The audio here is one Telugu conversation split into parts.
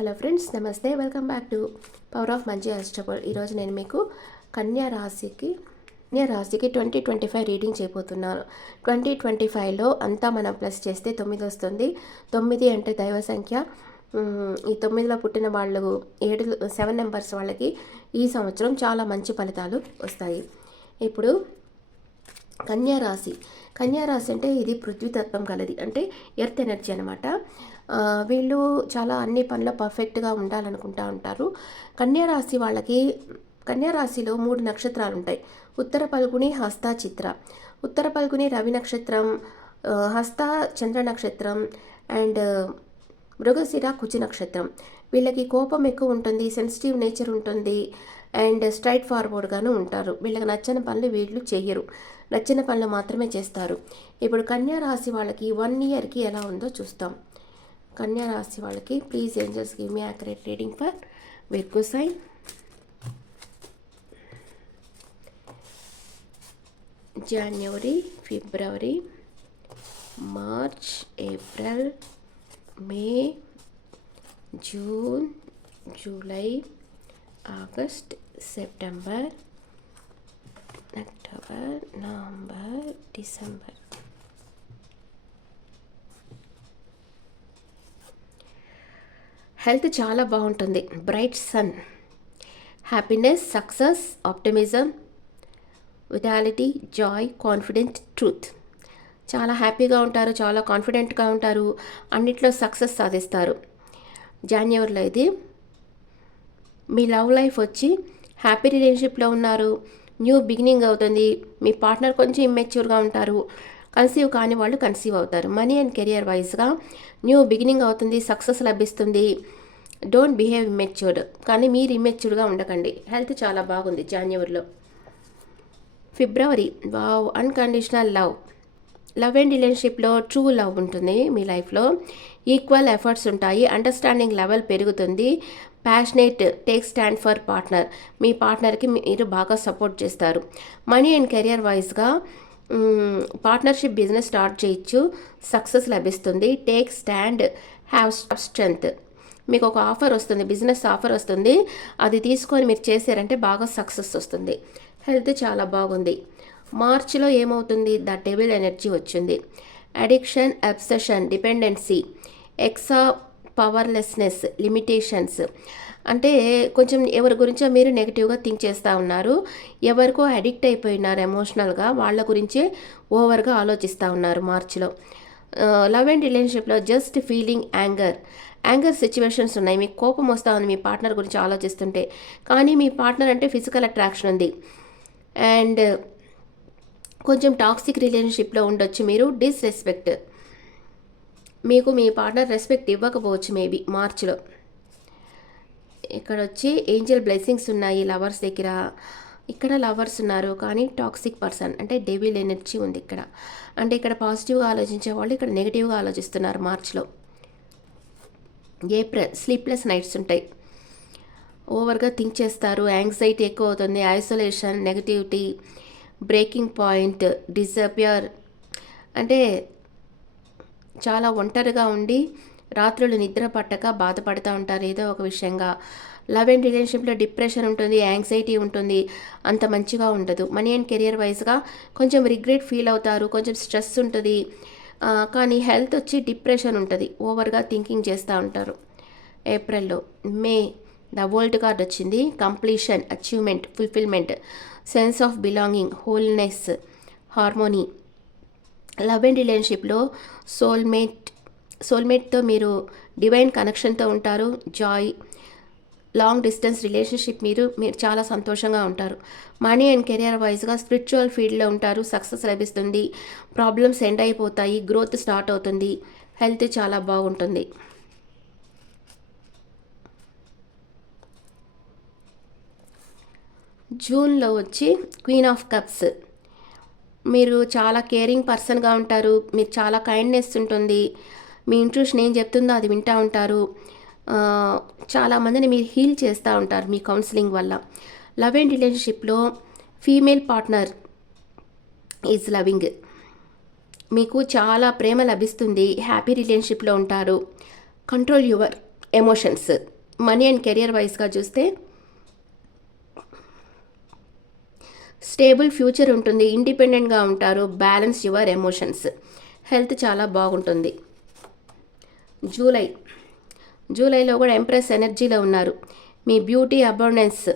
హలో ఫ్రెండ్స్ నమస్తే welcome back to power of మంచి అస్టబుల్ ఈరోజు నేను మీకు కన్యా రాశికి కన్యా రాశికి ట్వంటీ ట్వంటీ ఫైవ్ రీడింగ్ చేయబోతున్నాను. ట్వంటీ ట్వంటీ ఫైవ్లో అంతా మనం ప్లస్ చేస్తే తొమ్మిది వస్తుంది. తొమ్మిది అంటే దైవ సంఖ్య. ఈ తొమ్మిదిలో పుట్టిన వాళ్ళు ఏడు సెవెన్ నెంబర్స్ వాళ్ళకి ఈ సంవత్సరం చాలా మంచి ఫలితాలు వస్తాయి. ఇప్పుడు కన్యా రాశి. కన్యా రాశి అంటే ఇది పృథ్వీతత్వం కలది అంటే ఎర్త్ ఎనర్జీ అనమాట వీళ్ళు చాలా అన్ని పనులు పర్ఫెక్ట్గా ఉండాలనుకుంటా ఉంటారు. కన్యారాశి వాళ్ళకి కన్యారాశిలో మూడు నక్షత్రాలు ఉంటాయి. ఉత్తర పల్గుని హస్త చిత్ర ఉత్తర పల్గుని రవి నక్షత్రం హస్త చంద్ర నక్షత్రం అండ్ మృగశిర కుచి నక్షత్రం. వీళ్ళకి కోపం ఎక్కువ ఉంటుంది సెన్సిటివ్ నేచర్ ఉంటుంది అండ్ స్ట్రైట్ ఫార్వర్డ్గాను ఉంటారు. వీళ్ళకి నచ్చని పనులు వీళ్ళు చేయరు నచ్చిన పనులు మాత్రమే చేస్తారు. ఇప్పుడు కన్యా రాశి వాళ్ళకి వన్ ఇయర్కి ఎలా ఉందో చూస్తాం. కన్యా రాశి వాళ్ళకి please angels give me accurate reading for Virgo sign January February March April May June July August September October November December health చాలా బాగుంటుంది. Bright sun happiness success optimism vitality joy confident truth. చాలా హ్యాపీగా ఉంటారు చాలా కాన్ఫిడెంట్గా ఉంటారు అన్నిట్లో సక్సెస్ సాధిస్తారు. జాన్యువరిలో ఇది మీ లవ్ లైఫ్ వచ్చి హ్యాపీ రిలేషన్షిప్లో ఉన్నారు న్యూ బిగినింగ్ అవుతుంది మీ పార్ట్నర్ కొంచెం ఇమ్మెచ్యూర్గా ఉంటారు కన్సీవ్ కాని వాళ్ళు కన్సీవ్ అవుతారు. మనీ అండ్ కెరియర్ వైజ్గా న్యూ బిగినింగ్ అవుతుంది సక్సెస్ లభిస్తుంది. డోంట్ బిహేవ్ ఇమ్మెచ్యూర్డ్ కానీ మీరు ఇమ్మెచ్యూర్గా ఉండకండి. హెల్త్ చాలా బాగుంది జాన్యువరిలో. February wow unconditional love. Love and రిలేషన్షిప్లో ట్రూ లవ్ ఉంటుంది మీ లైఫ్లో. ఈక్వల్ ఎఫర్ట్స్ ఉంటాయి అండర్స్టాండింగ్ లెవెల్ పెరుగుతుంది. Passionate take stand for partner. మీ పార్ట్నర్కి మీరు బాగా సపోర్ట్ చేస్తారు. మనీ అండ్ కెరియర్ వైజ్గా పార్ట్నర్షిప్ బిజినెస్ స్టార్ట్ చేయొచ్చు. సక్సెస్ లభిస్తుంది. టేక్ స్టాండ్ హ్యావ్ స్ట్రెంగ్త్ మీకు ఒక ఆఫర్ వస్తుంది బిజినెస్ ఆఫర్ వస్తుంది. అది తీసుకొని మీరు చేశారంటే బాగా సక్సెస్ వస్తుంది. హెల్త్ చాలా బాగుంది. మార్చిలో ఏమవుతుంది? ద టేబుల్ ఎనర్జీ వచ్చింది. అడిక్షన్ అబ్సెషన్ డిపెండెన్సీ ఎక్సా పవర్లెస్నెస్ లిమిటేషన్స్ అంటే కొంచెం ఎవరి గురించో మీరు నెగిటివ్గా థింక్ చేస్తూ ఉన్నారు. ఎవరికో అడిక్ట్ అయిపోయినారు ఎమోషనల్గా వాళ్ళ గురించే ఓవర్గా ఆలోచిస్తూ ఉన్నారు మార్చిలో. లవ్ అండ్ రిలేషన్షిప్లో just feeling anger anger situations ఉన్నాయి. మీకు కోపం వస్తూ ఉంది మీ పార్ట్నర్ గురించి ఆలోచిస్తుంటే. కానీ మీ పార్ట్నర్ అంటే ఫిజికల్ అట్రాక్షన్ ఉంది. అండ్ కొంచెం టాక్సిక్ రిలేషన్షిప్లో ఉండొచ్చు మీరు డిస్రెస్పెక్ట్ మీకు మీ పార్ట్నర్ రెస్పెక్ట్ ఇవ్వకపోవచ్చు మేబీ మార్చిలో. ఇక్కడ వచ్చి ఏంజల్ బ్లెస్సింగ్స్ ఉన్నాయి లవర్స్ దగ్గర. ఇక్కడ లవర్స్ ఉన్నారు కానీ టాక్సిక్ పర్సన్ అంటే డెవిల్ ఎనర్జీ ఉంది ఇక్కడ. అంటే ఇక్కడ పాజిటివ్గా ఆలోచించే వాళ్ళు ఇక్కడ నెగిటివ్గా ఆలోచిస్తున్నారు మార్చిలో. ఏప్రిల్ స్లీప్లెస్ నైట్స్ ఉంటాయి. ఓవర్గా థింక్ చేస్తారు. యాంగ్జైటీ ఎక్కువ అవుతుంది isolation negativity breaking point disappear అంటే చాలా ఒంటరిగా ఉండి రాత్రులు నిద్ర పట్టక బాధపడుతూ ఉంటారు ఏదో ఒక విషయంగా. లవ్ అండ్ రిలేషన్షిప్లో డిప్రెషన్ ఉంటుంది యాంగ్జైటీ ఉంటుంది అంత మంచిగా ఉండదు. మనీ అండ్ కెరియర్ వైజ్గా కొంచెం రిగ్రెట్ ఫీల్ అవుతారు కొంచెం స్ట్రెస్ ఉంటుంది. కానీ హెల్త్ వచ్చి డిప్రెషన్ ఉంటుంది. ఓవర్గా థింకింగ్ చేస్తూ ఉంటారు. ఏప్రిల్లో మే ద వరల్డ్ కార్డ్ వచ్చింది. Completion achievement fulfilment sense of belonging wholeness harmony love and రిలేషన్షిప్లో సోల్మేట్ సోల్మేట్తో మీరు డివైన్ కనెక్షన్తో ఉంటారు. జాయ్ లాంగ్ డిస్టెన్స్ రిలేషన్షిప్ మీరు మీరు చాలా సంతోషంగా ఉంటారు. మనీ అండ్ కెరియర్ వైజ్గా స్పిరిచువల్ ఫీల్డ్లో ఉంటారు. సక్సెస్ లభిస్తుంది. ప్రాబ్లమ్స్ ఎండ్ అయిపోతాయి. గ్రోత్ స్టార్ట్ అవుతుంది. హెల్త్ చాలా బాగుంటుంది. జూన్లో వచ్చి క్వీన్ ఆఫ్ కప్స్ మీరు చాలా కేరింగ్ పర్సన్గా ఉంటారు. మీరు చాలా కైండ్నెస్ ఉంటుంది. మీ ఇంట్యూషన్ ఏం చెప్తుందో అది వింటూ ఉంటారు. చాలామందిని మీరు హీల్ చేస్తూ ఉంటారు మీ కౌన్సిలింగ్ వల్ల. లవ్ అండ్ రిలేషన్షిప్లో ఫీమేల్ పార్ట్నర్ ఈజ్ లవింగ్. మీకు చాలా ప్రేమ లభిస్తుంది హ్యాపీ రిలేషన్షిప్లో ఉంటారు. Control your emotions. Money and career వైజ్గా చూస్తే స్టేబుల్ ఫ్యూచర్ ఉంటుంది ఇండిపెండెంట్గా ఉంటారు బ్యాలెన్స్ యువర్ ఎమోషన్స్. హెల్త్ చాలా బాగుంటుంది. జూలై. జూలైలో కూడా ఎంప్రెస్ ఎనర్జీలో ఉన్నారు. మీ బ్యూటీ అబౌండెన్స్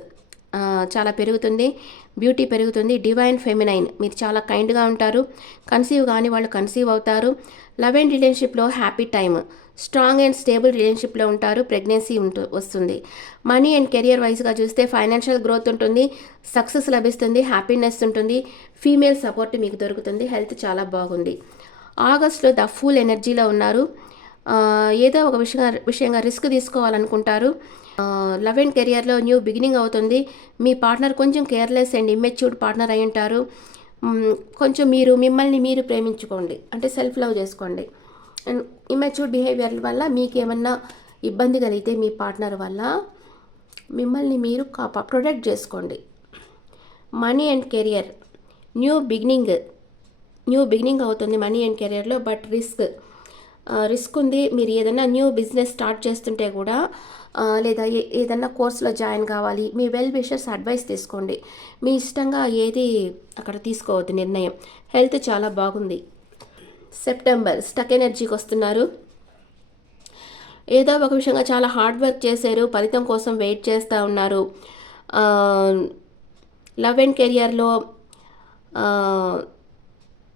చాలా పెరుగుతుంది. బ్యూటీ పెరుగుతుంది. Divine feminine. మీరు చాలా కైండ్గా ఉంటారు. కన్సీవ్ కానీ వాళ్ళు కన్సీవ్ అవుతారు. లవ్ అండ్ రిలేషన్షిప్లో happy time. Strong and stable రిలేషన్షిప్లో ఉంటారు. ప్రెగ్నెన్సీ ఉంటు వస్తుంది. మనీ అండ్ కెరియర్ వైజ్గా చూస్తే ఫైనాన్షియల్ గ్రోత్ ఉంటుంది. సక్సెస్ లభిస్తుంది. హ్యాపీనెస్ ఉంటుంది. ఫీమేల్ సపోర్ట్ మీకు దొరుకుతుంది. హెల్త్ చాలా బాగుంది. ఆగస్ట్లో ద ఫుల్ ఎనర్జీలో ఉన్నారు. ఏదో ఒక విషయంగా విషయంగా రిస్క్ తీసుకోవాలనుకుంటారు. లవ్ అండ్ కెరియర్లో న్యూ బిగినింగ్ అవుతుంది. మీ పార్ట్నర్ కొంచెం కేర్లెస్ అండ్ ఇమ్మెచ్యూర్డ్ పార్ట్నర్ అయి ఉంటారు. కొంచెం మీరు మిమ్మల్ని మీరు ప్రేమించుకోండి. అంటే సెల్ఫ్ లవ్ చేసుకోండి. అండ్ ఇమ్మెచ్యూర్డ్ బిహేవియర్ వల్ల మీకు ఏమన్నా ఇబ్బంది కలిగితే మీ పార్ట్నర్ వల్ల మిమ్మల్ని మీరు కాపా ప్రొటెక్ట్ చేసుకోండి. Money and career. New beginning new beginning అవుతుంది మనీ అండ్ కెరియర్లో బట్ రిస్క్ రిస్క్ ఉంది. మీరు ఏదైనా న్యూ బిజినెస్ స్టార్ట్ చేస్తుంటే కూడా లేదా ఏ- ఏదైనా కోర్సులో జాయిన్ కావాలి. మీ వెల్ విషర్స్ అడ్వైస్ తీసుకోండి. మీ ఇష్టంగా ఏది అక్కడ తీసుకోవద్దు నిర్ణయం. హెల్త్ చాలా బాగుంది. సెప్టెంబర్ స్టక్ ఎనర్జీకి వస్తున్నారు. ఏదో ఒక విషయంగా చాలా హార్డ్ వర్క్ చేశారు. ఫలితం కోసం వెయిట్ చేస్తూ ఉన్నారు. లవ్ అండ్ కెరియర్లో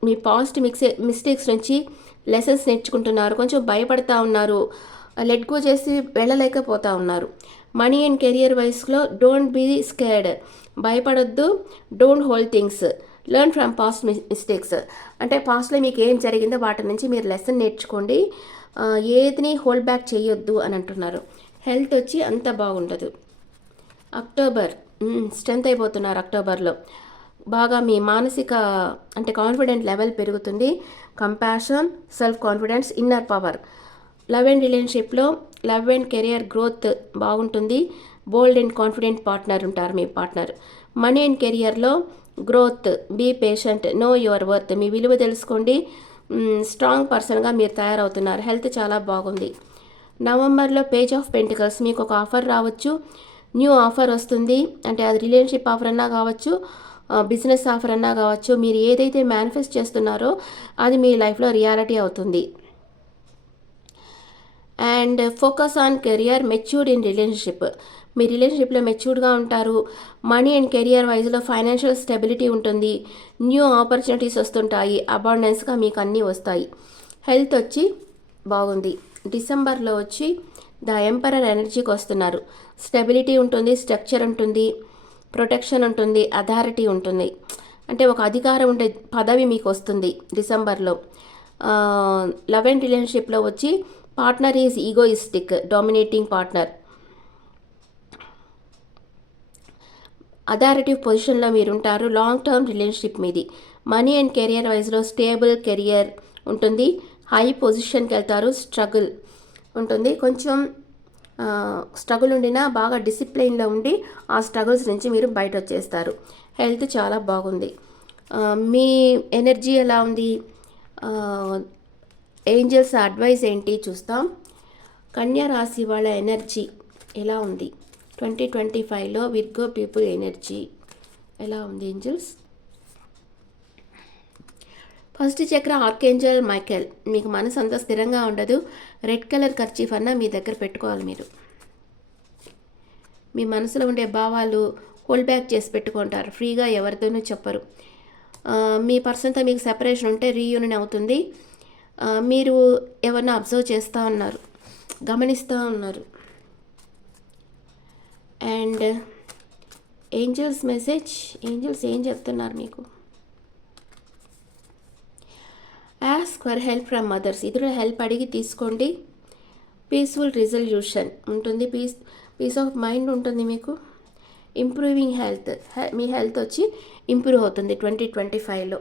మీ పాస్ట్ మిక్సే మిస్టేక్స్ నుంచి లెసన్స్ నేర్చుకుంటున్నారు కొంచెం భయపడతా ఉన్నారు లెట్ గో చేసి వెళ్ళలేకపోతా ఉన్నారు. మనీ అండ్ కెరియర్ వైస్లో డోంట్ బీ స్కేర్డ్ భయపడొద్దు don't hold things learn from past mistakes అంటే పాస్ట్లో మీకు ఏం జరిగిందో వాటి నుంచి మీరు లెసన్ నేర్చుకోండి. ఏదిని హోల్డ్ బ్యాక్ చేయొద్దు అని అంటున్నారు. హెల్త్ వచ్చి అంత బాగుండదు. అక్టోబర్ స్ట్రెంత్ అయిపోతున్నారు అక్టోబర్లో బాగా మీ మానసిక అంటే కాన్ఫిడెంట్ లెవెల్ పెరుగుతుంది. Compassion self confidence inner power love and రిలేషన్షిప్లో లవ్ అండ్ కెరియర్ గ్రోత్ బాగుంటుంది. బోల్డ్ అండ్ కాన్ఫిడెంట్ పార్ట్నర్ ఉంటారు మీ పార్ట్నర్ మనీ అండ్ కెరియర్లో growth be patient know your worth మీ విలువ తెలుసుకోండి. స్ట్రాంగ్ పర్సన్గా మీరు తయారవుతున్నారు. హెల్త్ చాలా బాగుంది. నవంబర్లో పేజ్ ఆఫ్ పెంటికల్స్ మీకు ఒక ఆఫర్ రావచ్చు. న్యూ ఆఫర్ వస్తుంది. అంటే అది రిలేషన్షిప్ ఆఫర్ అన్నా కావచ్చు. బిజినెస్ ఆఫర్ అన్నా కావచ్చు మీరు ఏదైతే మేనిఫెస్ట్ చేస్తున్నారో అది మీ లైఫ్లో రియాలిటీ అవుతుంది. And focus on career matured in relationship మీ రిలేషన్షిప్లో మెచ్యూర్డ్గా ఉంటారు. మనీ అండ్ కెరియర్ వైజ్లో ఫైనాన్షియల్ స్టెబిలిటీ ఉంటుంది. న్యూ ఆపర్చునిటీస్ వస్తుంటాయి. అబాండెన్స్గా మీకు అన్నీ వస్తాయి. హెల్త్ వచ్చి బాగుంది. డిసెంబర్లో వచ్చి ద ఎంపరర్ ఎనర్జీకి వస్తున్నారు. స్టెబిలిటీ ఉంటుంది స్ట్రక్చర్ ఉంటుంది. ప్రొటెక్షన్ ఉంటుంది అథారిటీ ఉంటుంది. అంటే ఒక అధికారం ఉండే పదవి మీకు వస్తుంది డిసెంబర్లో. లవ్ అండ్ రిలేషన్షిప్లో వచ్చి partner is egoistic dominating partner. Authoritative పొజిషన్లో మీరు ఉంటారు లాంగ్ టర్మ్ రిలేషన్షిప్ మీది. మనీ అండ్ కెరియర్ వైజ్లో స్టేబుల్ కెరియర్ ఉంటుంది హై పొజిషన్కి వెళ్తారు స్ట్రగుల్ ఉంటుంది. కొంచెం స్ట్రగుల్ ఉండినా బాగా డిసిప్లైన్లో ఉండి ఆ స్ట్రగుల్స్ నుంచి మీరు బయట వచ్చేస్తారు హెల్త్ చాలా బాగుంది. మీ ఎనర్జీ ఎలా ఉంది? ఏంజల్స్ అడ్వైస్ ఏంటి చూస్తాం. కన్యా రాశి వాళ్ళ ఎనర్జీ ఎలా ఉంది? ట్వంటీ ట్వంటీ ఫైవ్లో విర్గో పీపుల్ ఎనర్జీ ఎలా ఉంది angels first chakra archangel Michael. మీకు మనసు అంతా స్థిరంగా ఉండదు. రెడ్ కలర్ ఖర్చీఫ్ అన్న మీ దగ్గర పెట్టుకోవాలి మీరు. మీ మనసులో ఉండే భావాలు హోల్డ్ బ్యాక్ చేసి పెట్టుకుంటారు. ఫ్రీగా ఎవరితోనూ చెప్పరు. మీ పర్సన్తో మీకు సెపరేషన్ ఉంటే రీయూనియన్ అవుతుంది. మీరు ఎవరిని అబ్జర్వ్ చేస్తూ ఉన్నారు. గమనిస్తూ ఉన్నారు. And angels message? ఏంజల్స్ ఏం చెప్తున్నారు మీకు? Ask for help from mothers ఇతరుల హెల్ప్ అడిగి తీసుకోండి. పీస్ఫుల్ రిజల్యూషన్ ఉంటుంది. పీస్ పీస్ ఆఫ్ మైండ్ ఉంటుంది మీకు. ఇంప్రూవింగ్ హెల్త్ మీ హెల్త్ వచ్చి ఇంప్రూవ్ అవుతుంది ట్వంటీ ట్వంటీ ఫైవ్లో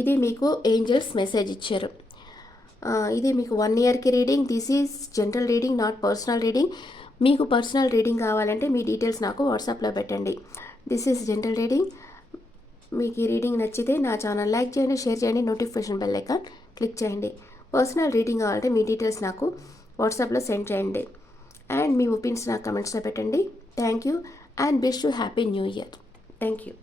ఇది మీకు ఏంజల్స్ మెసేజ్ ఇచ్చారు. ఇది మీకు వన్ ఇయర్కి reading this is general reading not personal reading మీకు పర్సనల్ రీడింగ్ కావాలంటే మీ డీటెయిల్స్ నాకు వాట్సాప్లో పెట్టండి. దిస్ ఈజ్ జనరల్ రీడింగ్ మీకు ఈ రీడింగ్ నచ్చితే నా ఛానల్ లైక్ చేయండి షేర్ చేయండి నోటిఫికేషన్ బెల్ ఐకాన్ క్లిక్ చేయండి. పర్సనల్ రీడింగ్ కావాలంటే మీ డీటెయిల్స్ నాకు వాట్సాప్లో సెండ్ చేయండి. అండ్ మీ ఒపీనియన్స్ నా కమెంట్స్లో పెట్టండి. Thank you and wish you happy new year thank you